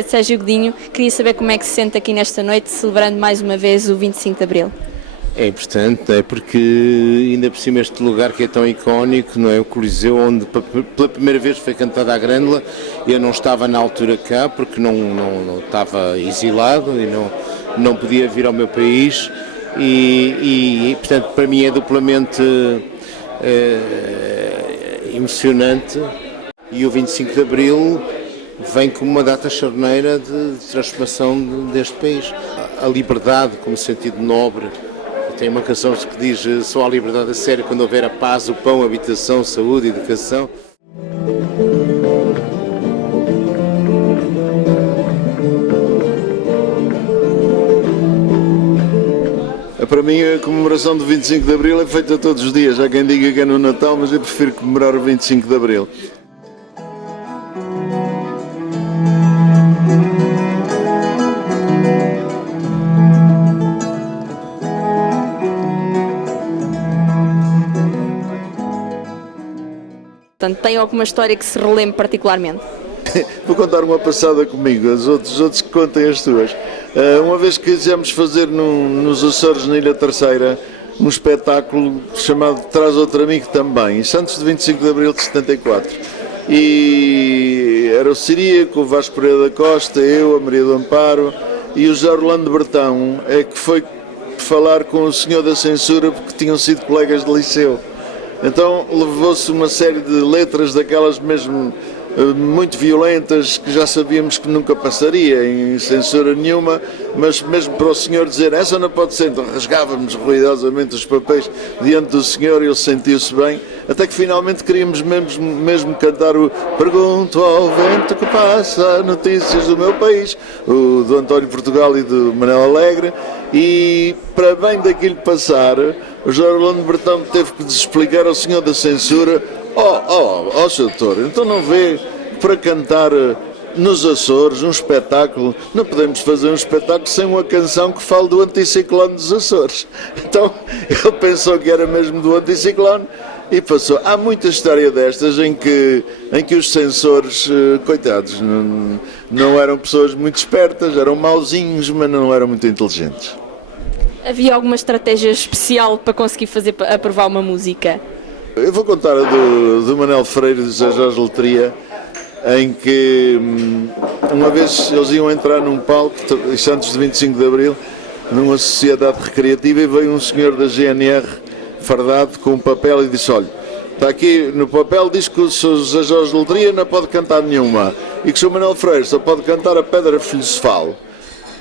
Noite, Sérgio Godinho. Queria saber como é que se sente aqui nesta noite, celebrando mais uma vez o 25 de Abril. É importante, não é? Porque ainda por cima este lugar que é tão icónico, não é? O Coliseu, onde pela primeira vez foi cantada a Grândola. Eu não estava na altura cá, porque não estava exilado e não podia vir ao meu país. E portanto, para mim é duplamente emocionante. E o 25 de Abril vem como uma data charneira de transformação deste país. A liberdade como sentido nobre. Tem uma canção que diz: só há liberdade a sério quando houver a paz, o pão, a habitação, saúde, educação. Para mim a comemoração do 25 de Abril é feita todos os dias. Há quem diga que é no Natal, mas eu prefiro comemorar o 25 de Abril. Portanto, tem alguma história que se relembre particularmente? Vou contar uma passada comigo, os outros que contem as tuas. Uma vez que quisemos fazer nos Açores, na Ilha Terceira, um espetáculo chamado Traz Outro Amigo Também, isso antes de 25 de Abril de 74. E era o Ciríaco, o Vasco Pereira da Costa, eu, a Maria do Amparo e o José Orlando Bertão, que foi falar com o senhor da censura porque tinham sido colegas de liceu. Então levou-se uma série de letras daquelas mesmo muito violentas, que já sabíamos que nunca passaria em censura nenhuma, mas mesmo para o senhor dizer essa não pode ser, então rasgávamos ruidosamente os papéis diante do senhor e ele sentiu-se bem, até que finalmente queríamos mesmo cantar o Pergunto ao vento que passa notícias do meu país, o do António Portugal e do Manel Alegre, e para bem daquilo passar, o José Orlando Bertão teve que explicar ao senhor da censura: Sr. Doutor, então não vê que para cantar nos Açores um espetáculo, não podemos fazer um espetáculo sem uma canção que fale do anticiclone dos Açores. Então ele pensou que era mesmo do anticiclone e passou. Há muita história destas em que os censores, coitados, não eram pessoas muito espertas, eram mauzinhos, mas não eram muito inteligentes. Havia alguma estratégia especial para conseguir aprovar uma música? Eu vou contar a do Manel Freire e do José Jorge Letria, em que uma vez eles iam entrar num palco, isto antes de 25 de Abril, numa sociedade recreativa, e veio um senhor da GNR fardado com um papel e disse: olha, está aqui no papel, diz que o Sr. José Jorge Letria não pode cantar nenhuma e que o Sr. Manel Freire só pode cantar a Pedra Filosofal.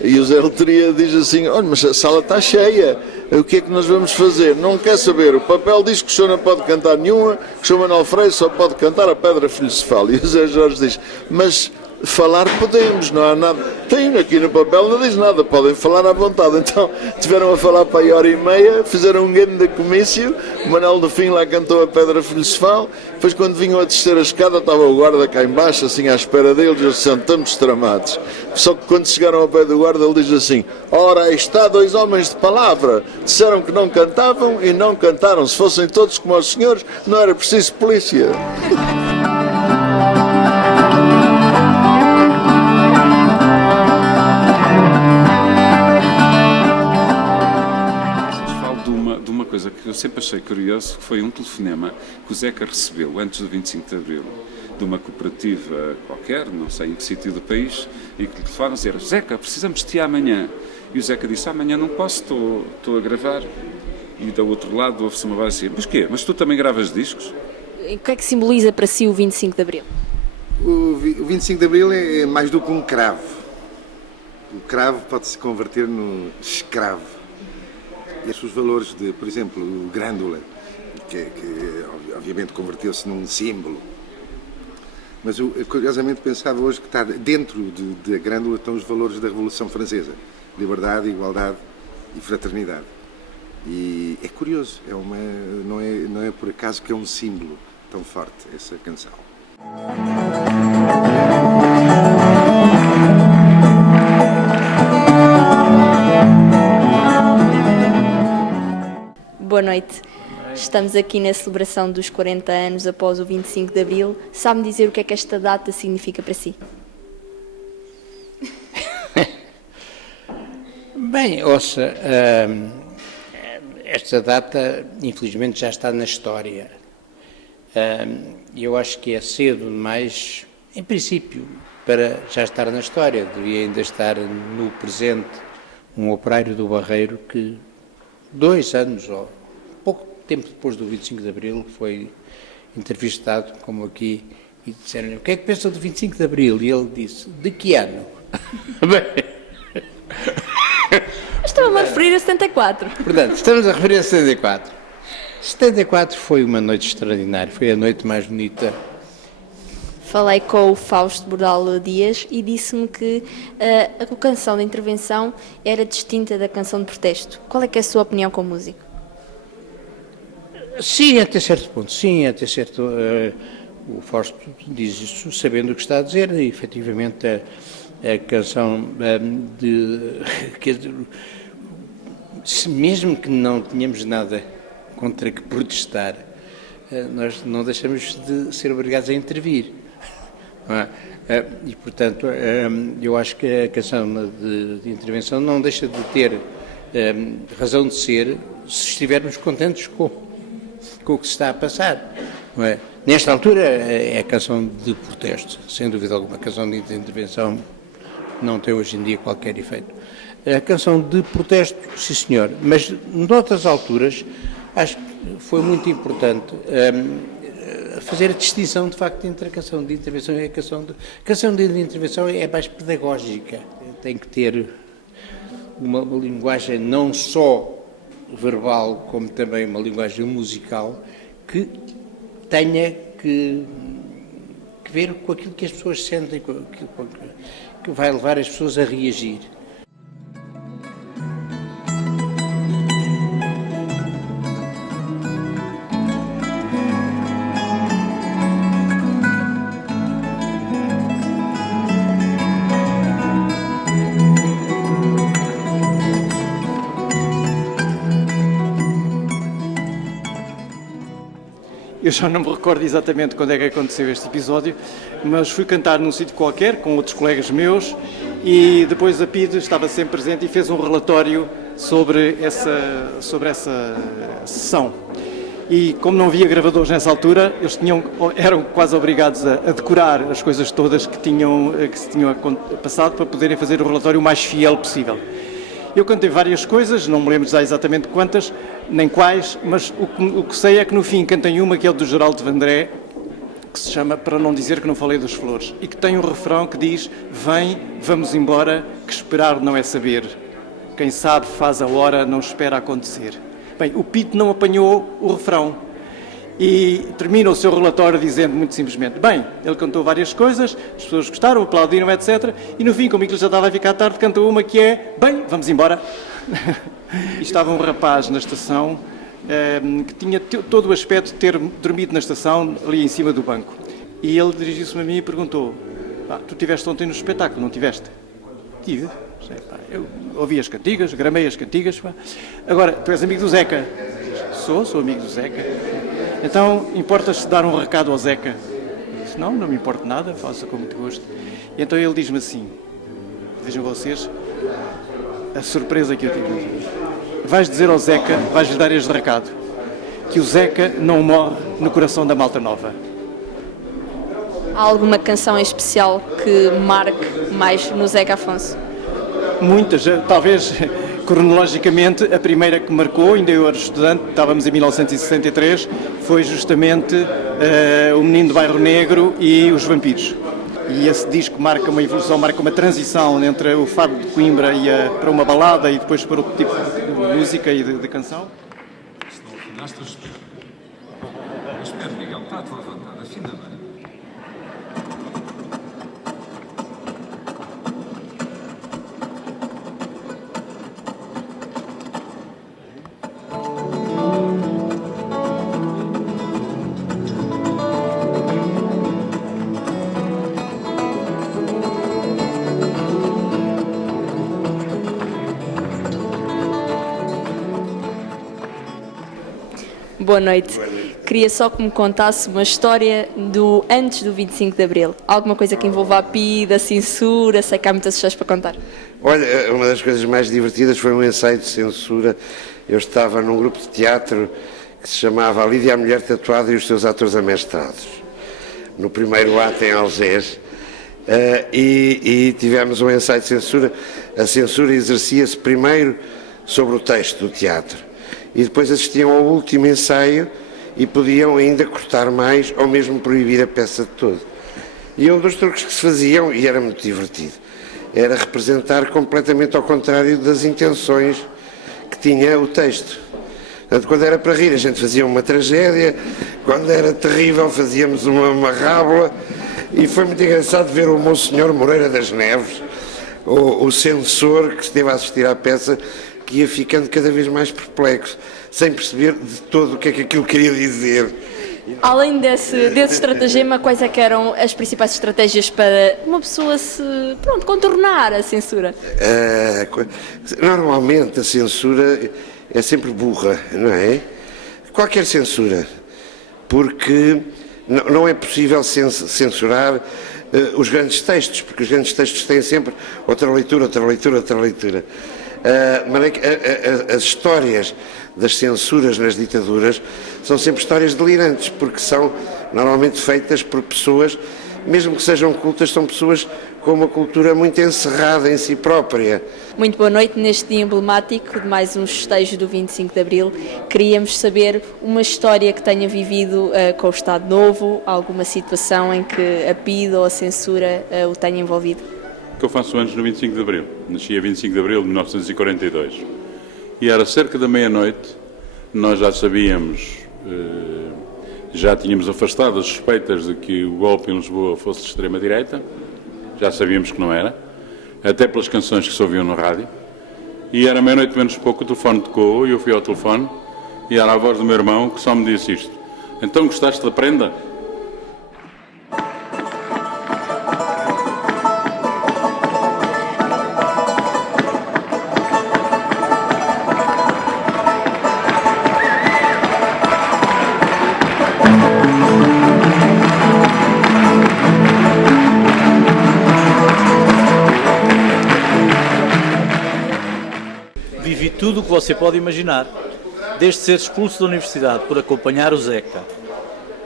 E o Zé Letria diz assim: olha, mas a sala está cheia, o que é que nós vamos fazer? Não quer saber, o papel diz que o senhor não pode cantar nenhuma, que o senhor Manuel Freire só pode cantar a Pedra Filosofal. E o Zé Jorge diz: mas falar podemos, não há nada. Tem aqui no papel, não diz nada, podem falar à vontade. Então tiveram a falar para aí hora e meia, fizeram um grande comício, o Manuel do Fim lá cantou a Pedra Filosofal, depois quando vinham a descer a escada estava o guarda cá em baixo, assim à espera deles, e eles disseram: estamos tramados. Só que quando chegaram ao pé do guarda ele diz assim: ora, aí está dois homens de palavra, disseram que não cantavam e não cantaram, se fossem todos como os senhores não era preciso polícia. Coisa que eu sempre achei curioso, que foi um telefonema que o Zeca recebeu antes do 25 de Abril, de uma cooperativa qualquer, não sei em que sítio do país, e que lhe telefonaram a dizer: Zeca, precisamos de ti amanhã. E o Zeca disse: amanhã não posso, estou a gravar. E do outro lado ouve-se uma voz assim: mas quê? Mas tu também gravas discos? E o que é que simboliza para si o 25 de Abril? O 25 de Abril é mais do que um cravo. O cravo pode-se converter no escravo. E os valores de, por exemplo, o Grândola, que obviamente converteu-se num símbolo. Mas eu curiosamente pensava hoje que está dentro da Grândola estão os valores da Revolução Francesa: liberdade, igualdade e fraternidade. E é curioso, não é por acaso que é um símbolo tão forte essa canção. Boa noite. Estamos aqui na celebração dos 40 anos após o 25 de Abril. Sabe-me dizer o que é que esta data significa para si? Bem, ouça, esta data infelizmente já está na história. Eu acho que é cedo demais, em princípio, para já estar na história. Devia ainda estar no presente um operário do Barreiro que 2 anos, ou pouco tempo depois do 25 de Abril, foi entrevistado, como aqui, e disseram-lhe: o que é que pensa do 25 de Abril? E ele disse: de que ano? Bem, Estava-me a referir a 74. portanto, estamos a referir a 74. 74 foi uma noite extraordinária, foi a noite mais bonita. Falei com o Fausto Bordal Dias e disse-me que a canção de intervenção era distinta da canção de protesto. Qual é que é a sua opinião como músico? Sim, até certo ponto, sim, até certo. O Fausto diz isso sabendo o que está a dizer, e efetivamente a canção quer dizer, mesmo que não tenhamos nada contra que protestar, nós não deixamos de ser obrigados a intervir. E, portanto, eu acho que a canção de intervenção não deixa de ter razão de ser se estivermos contentes com o que se está a passar. Não é? Nesta altura é a canção de protesto, sem dúvida alguma. A canção de intervenção não tem hoje em dia qualquer efeito. A canção de protesto, sim senhor, mas noutras alturas acho que foi muito importante fazer a distinção, de facto, entre a canção de intervenção e a canção de intervenção é mais pedagógica, tem que ter uma linguagem não só verbal, como também uma linguagem musical, que tenha que ver com aquilo que as pessoas sentem, com aquilo que vai levar as pessoas a reagir. Eu já não me recordo exatamente quando é que aconteceu este episódio, mas fui cantar num sítio qualquer com outros colegas meus e depois a PIDE estava sempre presente e fez um relatório sobre essa sessão. E como não havia gravadores nessa altura, eles eram quase obrigados a decorar as coisas todas que se tinham passado para poderem fazer o relatório o mais fiel possível. Eu cantei várias coisas, não me lembro de dizer exatamente quantas, nem quais, mas o que sei é que no fim cantei uma que é do Geraldo Vandré, que se chama Para Não Dizer Que Não Falei das Flores, e que tem um refrão que diz: vem, vamos embora, que esperar não é saber. Quem sabe faz a hora, não espera acontecer. Bem, o Pito não apanhou o refrão. E termina o seu relatório dizendo muito simplesmente: bem, ele cantou várias coisas, as pessoas gostaram, aplaudiram, etc. E no fim, como aquilo já estava a ficar tarde, cantou uma que é: bem, vamos embora. E estava um rapaz na estação que tinha todo o aspecto de ter dormido na estação, ali em cima do banco. E ele dirigiu-se a mim e perguntou: tu estiveste ontem no espetáculo, não tiveste? Tive. Eu ouvi as cantigas, gramei as cantigas. Agora, tu és amigo do Zeca? Sou amigo do Zeca. Então, importas-te dar um recado ao Zeca? Eu disse: não me importa nada, faça com muito gosto. E então ele diz-me assim: vejam vocês a surpresa que eu tive. Vais dizer ao Zeca, vais-lhe dar este recado, que o Zeca não morre no coração da malta nova. Há alguma canção em especial que marque mais no Zeca Afonso? Muitas, talvez cronologicamente a primeira que marcou, ainda eu era estudante, estávamos em 1963, foi justamente O Menino do Bairro Negro e Os Vampiros. E esse disco marca uma evolução, marca uma transição entre o fado de Coimbra para uma balada e depois para outro tipo de música e de canção. Se não afinaste, espera. Espera, Miguel, está a tua vontade, afina bem. Boa noite. Queria só que me contasse uma história do antes do 25 de Abril. Alguma coisa que envolva a PIDE, a censura, sei que há muitas histórias para contar. Olha, uma das coisas mais divertidas foi um ensaio de censura. Eu estava num grupo de teatro que se chamava A Lídia, a Mulher Tatuada e os Seus Atores Amestrados, no primeiro ato em Algés, e tivemos um ensaio de censura. A censura exercia-se primeiro sobre o texto do teatro e depois assistiam ao último ensaio e podiam ainda cortar mais ou mesmo proibir a peça de todo. E um dos truques que se faziam, e era muito divertido, era representar completamente ao contrário das intenções que tinha o texto. Portanto, quando era para rir, a gente fazia uma tragédia, quando era terrível, fazíamos uma rábula, e foi muito engraçado ver o Monsenhor Moreira das Neves, o censor que esteve a assistir à peça, que ia ficando cada vez mais perplexo, sem perceber de todo o que é que aquilo queria dizer. Além desse estratagema, quais é que eram as principais estratégias para uma pessoa contornar a censura? Normalmente a censura é sempre burra, não é? Qualquer censura, porque não é possível censurar os grandes textos, porque os grandes textos têm sempre outra leitura, outra leitura, outra leitura. As histórias das censuras nas ditaduras são sempre histórias delirantes, porque são normalmente feitas por pessoas, mesmo que sejam cultas, são pessoas com uma cultura muito encerrada em si própria. Muito boa noite. Neste dia emblemático de mais um festejo do 25 de Abril, queríamos saber uma história que tenha vivido com o Estado Novo, alguma situação em que a PIDE ou a censura o tenha envolvido. Que eu faço anos no 25 de Abril. Nasci a 25 de Abril de 1942. E era cerca da meia-noite, nós já sabíamos, já tínhamos afastado as suspeitas de que o golpe em Lisboa fosse de extrema-direita, já sabíamos que não era, até pelas canções que se ouviam no rádio. E era meia-noite menos pouco, o telefone tocou e eu fui ao telefone e era a voz do meu irmão que só me disse isto: então gostaste da prenda? Vivi tudo o que você pode imaginar, desde ser expulso da universidade por acompanhar o Zeca,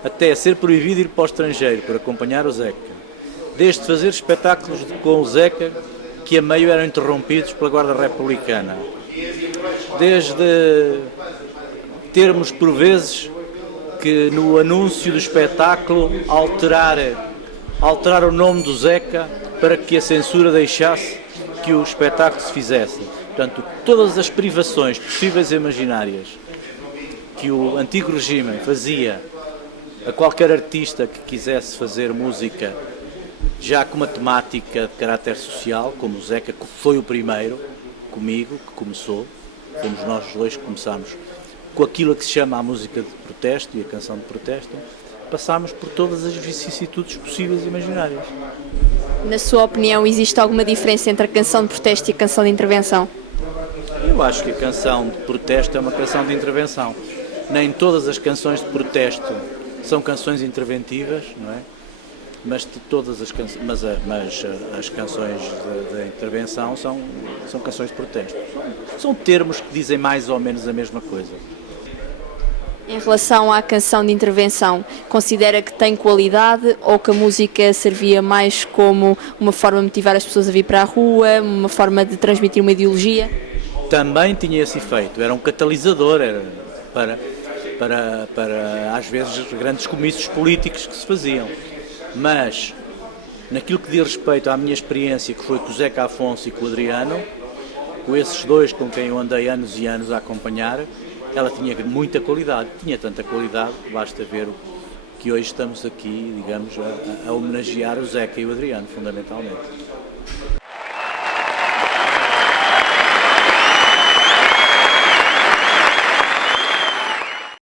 até ser proibido de ir para o estrangeiro por acompanhar o Zeca, desde fazer espetáculos com o Zeca que a meio eram interrompidos pela Guarda Republicana, desde termos por vezes que no anúncio do espetáculo alterar o nome do Zeca para que a censura deixasse que o espetáculo se fizesse. Portanto, todas as privações possíveis e imaginárias que o antigo regime fazia a qualquer artista que quisesse fazer música já com uma temática de caráter social, como o Zeca, que foi o primeiro, comigo, que começou, fomos nós os dois que começámos com aquilo que se chama a música de protesto e a canção de protesto, passámos por todas as vicissitudes possíveis e imaginárias. Na sua opinião, existe alguma diferença entre a canção de protesto e a canção de intervenção? Eu acho que a canção de protesto é uma canção de intervenção. Nem todas as canções de protesto são canções interventivas, não é? Mas as canções de intervenção são canções de protesto. São termos que dizem mais ou menos a mesma coisa. Em relação à canção de intervenção, considera que tem qualidade ou que a música servia mais como uma forma de motivar as pessoas a vir para a rua, uma forma de transmitir uma ideologia? Também tinha esse efeito, era um catalisador, era para às vezes grandes comícios políticos que se faziam. Mas naquilo que diz respeito à minha experiência, que foi com o Zeca Afonso e com o Adriano, com esses dois com quem eu andei anos e anos a acompanhar, ela tinha muita qualidade, tinha tanta qualidade, basta ver que hoje estamos aqui, digamos, a homenagear o Zeca e o Adriano, fundamentalmente.